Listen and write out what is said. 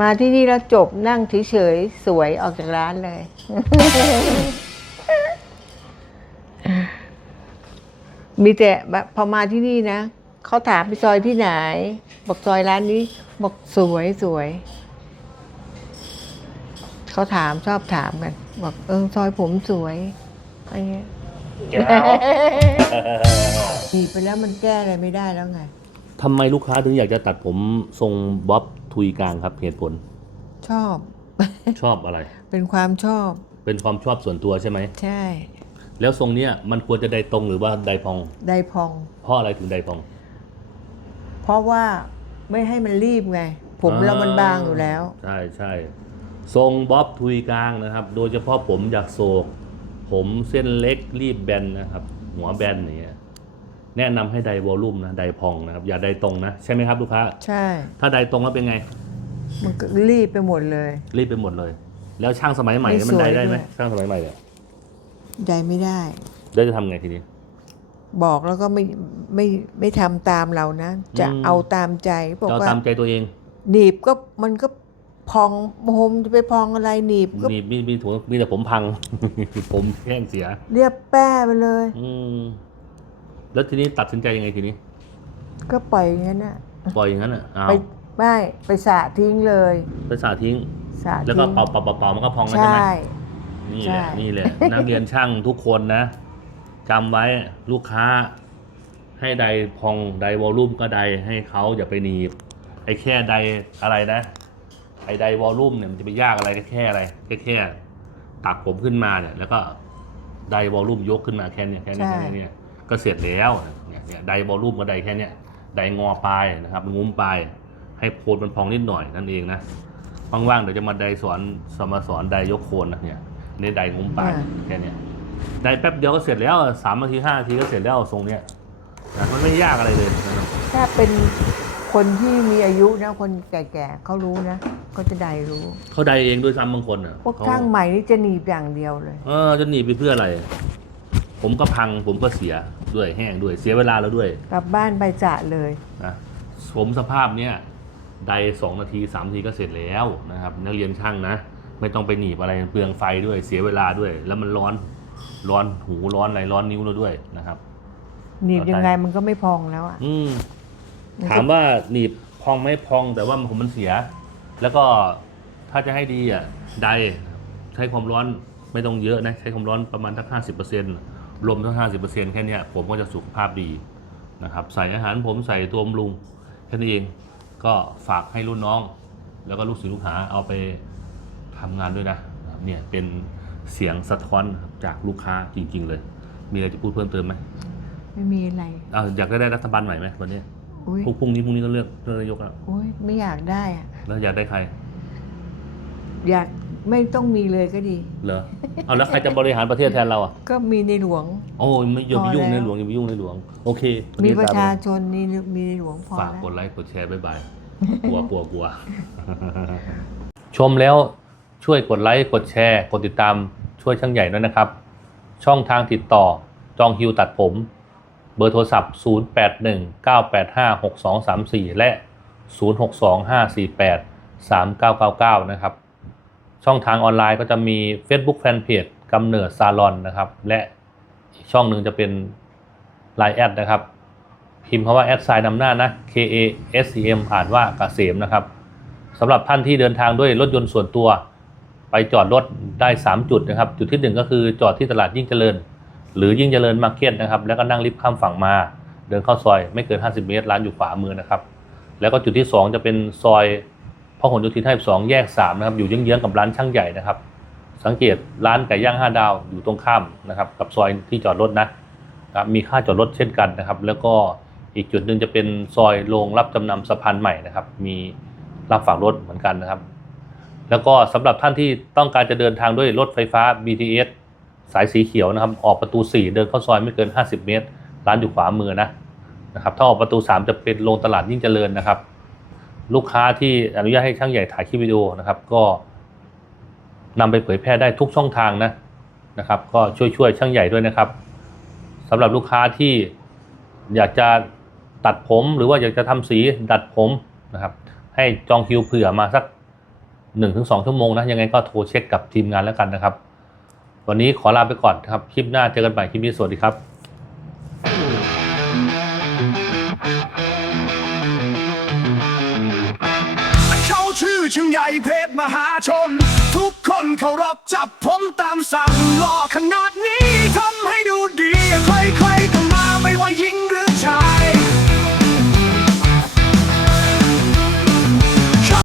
มาที่นี่แล้วจบนั่งเฉยๆสวยออกจากร้านเลย มีแต่แบบพอมาที่นี่นะเขาถามไปซอยที่ไหน บอกซอยร้านนี้ บอกสวยสวยเขาถามชอบถามกัน บอกเออซอยผมสวยอะไรเงี้ยแก้วหนีบไปแล้วมันแก้อะไรไม่ได้แล้วไงทำไมลูกค้าถึงอยากจะตัดผมทรงบ๊อบ ทุยกลางครับเหตุผล ชอบ ชอบอะไร เป็นความชอบ เป็นความชอบส่วนตัวใช่ไหม ใช่ แล้วทรงเนี้ยมันควรจะไดตรงหรือว่าไดพอง ไดพอง เพราะอะไรถึงไดพอง เพราะว่าไม่ให้มันรีบไง ผมเรามันบางอยู่แล้ว ใช่ใช่ทรงบ๊อบทุยกลางนะครับ โดยเฉพาะผมอยากโศก ผมเส้นเล็กรีบแบนนะครับ หัวแบนอย่างเงี้ย แนะนำให้ไดวอลลุ่มนะไดพองนะครับ อย่าไดตรงนะ ใช่ไหมครับลูกค้า ใช่ ถ้าไดตรงแล้วเป็นไง มันก็รีบไปหมดเลย รีบไปหมดเลย แล้วช่างสมัยใหม่เนี่ยไม่มันสวยไดได้ไหมด้วย ช่างสมัยใหม่เนี่ยใจไม่ได้ แล้วจะทำไงทีนี้ บอกแล้วก็ไม่ไม่ไม่ทำตามเรานะ จะอืม เอาตามใจบอกจะเอาว่าตามใจตัวเองหนีบก็มันก็พองโฮมจะไปพองอะไรหนีบก็มีมีมีถุงมีแต่ผมพัง ผมแห้งเสียเรียบแป้ไปเลย อืม แล้วทีนี้ตัดสินใจยังไงทีนี้ ก็ปล่อยอย่างนั้นน่ะปล่อยอย่างนั้นอะอ้าวไปไม่ไปสระทิ้งเลยไปสาทิ้ง สระแล้วทิ้ก็งเป่าเป่าเป่าเป่ามันก็พองแล้วใช่ไหมใช่นี่แหละใช่ นี่แหละนักเรียนช่างทุกคนนะจำไว้ลูกค้า ให้ใดพองใดวอลลุ่มก็ใดให้เขาอย่าไปหนีบไอ้แค่ใดอะไรนะ ไอ้ใดวอลลุ่มเนี่ยมันจะไปยากอะไรก็แค่อะไรแค่แค่ตักผมขึ้นมาเนี่ย แล้วก็ไดวอลลุ่มยกขึ้นมาแค่เนี้ยแค่เนี้ยใช่ แค่เนี้ย ก็เสร็จแล้วเนี่ยเนี่ยไดวอลลุ่มก็ไดแค่เนี้ยไดงอปลายนะครับงุ้มปลายให้โคนมันพองนิดหน่อยนั่นเองนะว่างๆเดี๋ยวจะมาไดสอนสมาสอนไดยกโคนนะเนี่ยนี่ไดงุ้มปลายแค่เนี้ยไดแป๊บเดียวก็เสร็จแล้วสามนาทีห้านาทีก็เสร็จแล้วทรงเนี้ยนะมันไม่ยากอะไรเลยนะครับถ้าเป็นคนที่มีอายุนะคนแก่ๆเขารู้นะเขาจะได้รู้เขาไดเองด้วยซ้ำบางคนอะพวกเขาข้างใหม่นี่จะหนีบอย่างเดียวเลย เออจะหนีไปเพื่ออะไร ผมก็พังผมก็เสียด้วยแห้งด้วยเสียเวลาแล้วด้วยกลับบ้านไปจะเลย นะผมสภาพเนี้ยไดสองนาทีสามนาทีก็เสร็จแล้วนะครับ นักเรียนช่างนะ ไม่ต้องไปหนีบอะไรเปลืองไฟด้วยเสียเวลาด้วย แล้วมันร้อนร้อนหูร้อนอะไรร้อนนิ้วเราด้วยนะครับ หนีบยังไงมันก็ไม่พองแล้วอะ อืมมันก็ถามว่าหนีบพองไหม่พองแต่ว่าผมมันเสีย แล้วก็ถ้าจะให้ดีอะไดใช้ความร้อนไม่ต้องเยอะนะ ใช้ความร้อนประมาณสักห้าสิบเปอร์เซ็นต์ ลมทั้งห้าสิบเปอร์เซ็นต์แค่เนี้ยผมก็จะสุขภาพดีนะครับ ใส่อาหารผมใส่ตัวบำรุงแค่นี้เองก็ฝากให้รุ่นน้อง แล้วก็ลูกศิษย์ลูกหาเอาไปทำงานด้วยนะเนี่ยเป็นเสียงสะท้อนจากลูกค้าจริง ๆ เลย มีอะไรจะพูดเพิ่มเติมไหมไม่มีอะไรเอาอยากได้รัฐบาลใหม่ไหมวันนี้พรุ่งพรุ่งนี้พรุ่งนี้ก็เลือกเลือกนายกแล้วโอ้ยไม่อยากได้อะแล้วอยากได้ใคร อยาก ไม่ต้องมีเลยก็ดี เหรอเอาแล้วใครจะบริหารประเทศแทนเราอะก็มีในหลวง โอ้ยไม่อย่าไปพอยุ่งแล้วในหลวงอย่าไปยุ่งในหลวง โอเคมีประชาวันนี้ชนมีมีในหลวงพอฝากแล้วกดไลค์กดแชร์บ๊ายบายกลัวกลัวกลัว ชมแล้วช่วยกดไลค์กดแชร์กดติดตามช่วยช่างใหญ่ด้วยนะครับ ช่องทางติดต่อจองคิวตัดผม เบอร์โทรศัพท์ 0819856234 และ 0625483999 นะครับ ช่องทางออนไลน์ก็จะมี Facebook Fanpage กำเนิดซาลอนนะครับ และอีกช่องหนึ่งจะเป็น Line แอดนะครับ พิมพ์คำว่าแอดไซน์นำหน้านะ K A S E M อ่านว่ากเกษมนะครับสำหรับท่านที่เดินทางด้วยรถยนต์ส่วนตัว ไปจอดรถได้ 3 จุดนะครับ จุดที่ 1 ก็คือจอดที่ตลาดยิ่งเจริญ หรือยิ่งเจริญมาร์เก็ตนะครับ แล้วก็นั่งลิฟต์ข้ามฝั่งมา เดินเข้าซอยไม่เกิน 50 เมตรร้านอยู่ขวามือนะครับ แล้วก็จุดที่ 2 จะเป็นซอย หลโยธิน52แยก 3 นะครับ อยู่เยื้องๆกับร้านช่างใหญ่นะครับ สังเกตร้านไก่ย่าง 5 ดาวอยู่ตรงข้ามนะครับกับซอยที่จอดรถนะครับมีค่าจอดรถเช่นกันนะครับ แล้วก็อีกจุดหนึ่งจะเป็นซอยโรงรับจำนำสะพานใหม่นะครับ มีรับฝากรถเหมือนกันนะครับ แล้วก็สำหรับท่านที่ต้องการจะเดินทางด้วยรถไฟฟ้า BTS สายสีเขียวนะครับ ออกประตู 4 เดินเข้าซอยไม่เกิน 50 เมตร ร้านอยู่ขวามือนะนะครับถ้าออกประตู 3 จะเป็นโรงตลาดยิ่งเจริญนะครับ ลูกค้าที่อนุญาตให้ช่างใหญ่ถ่ายคลิปวิดีโอนะครับ ก็นำไปเผยแพร่ได้ทุกช่องทางนะนะครับ ก็ช่วยช่วยช่างใหญ่ด้วยนะครับสำหรับลูกค้าที่อยากจะตัดผมหรือว่าอยากจะทำสีดัดผมนะครับ ให้จองคิวเผื่อมาสัก 1-2 ชั่วโมงนะยังไงก็โทรเช็คกับทีมงานแล้วกันนะครับ วันนี้ขอลาไปก่อนครับ คลิปหน้าเจอกันใหม่คลิปนี้สวัสดีครับ ชื่อใหญ่เพชรมหาชน ทุกคนเคารพจับผมตามสั่งหล่อขนาดนี้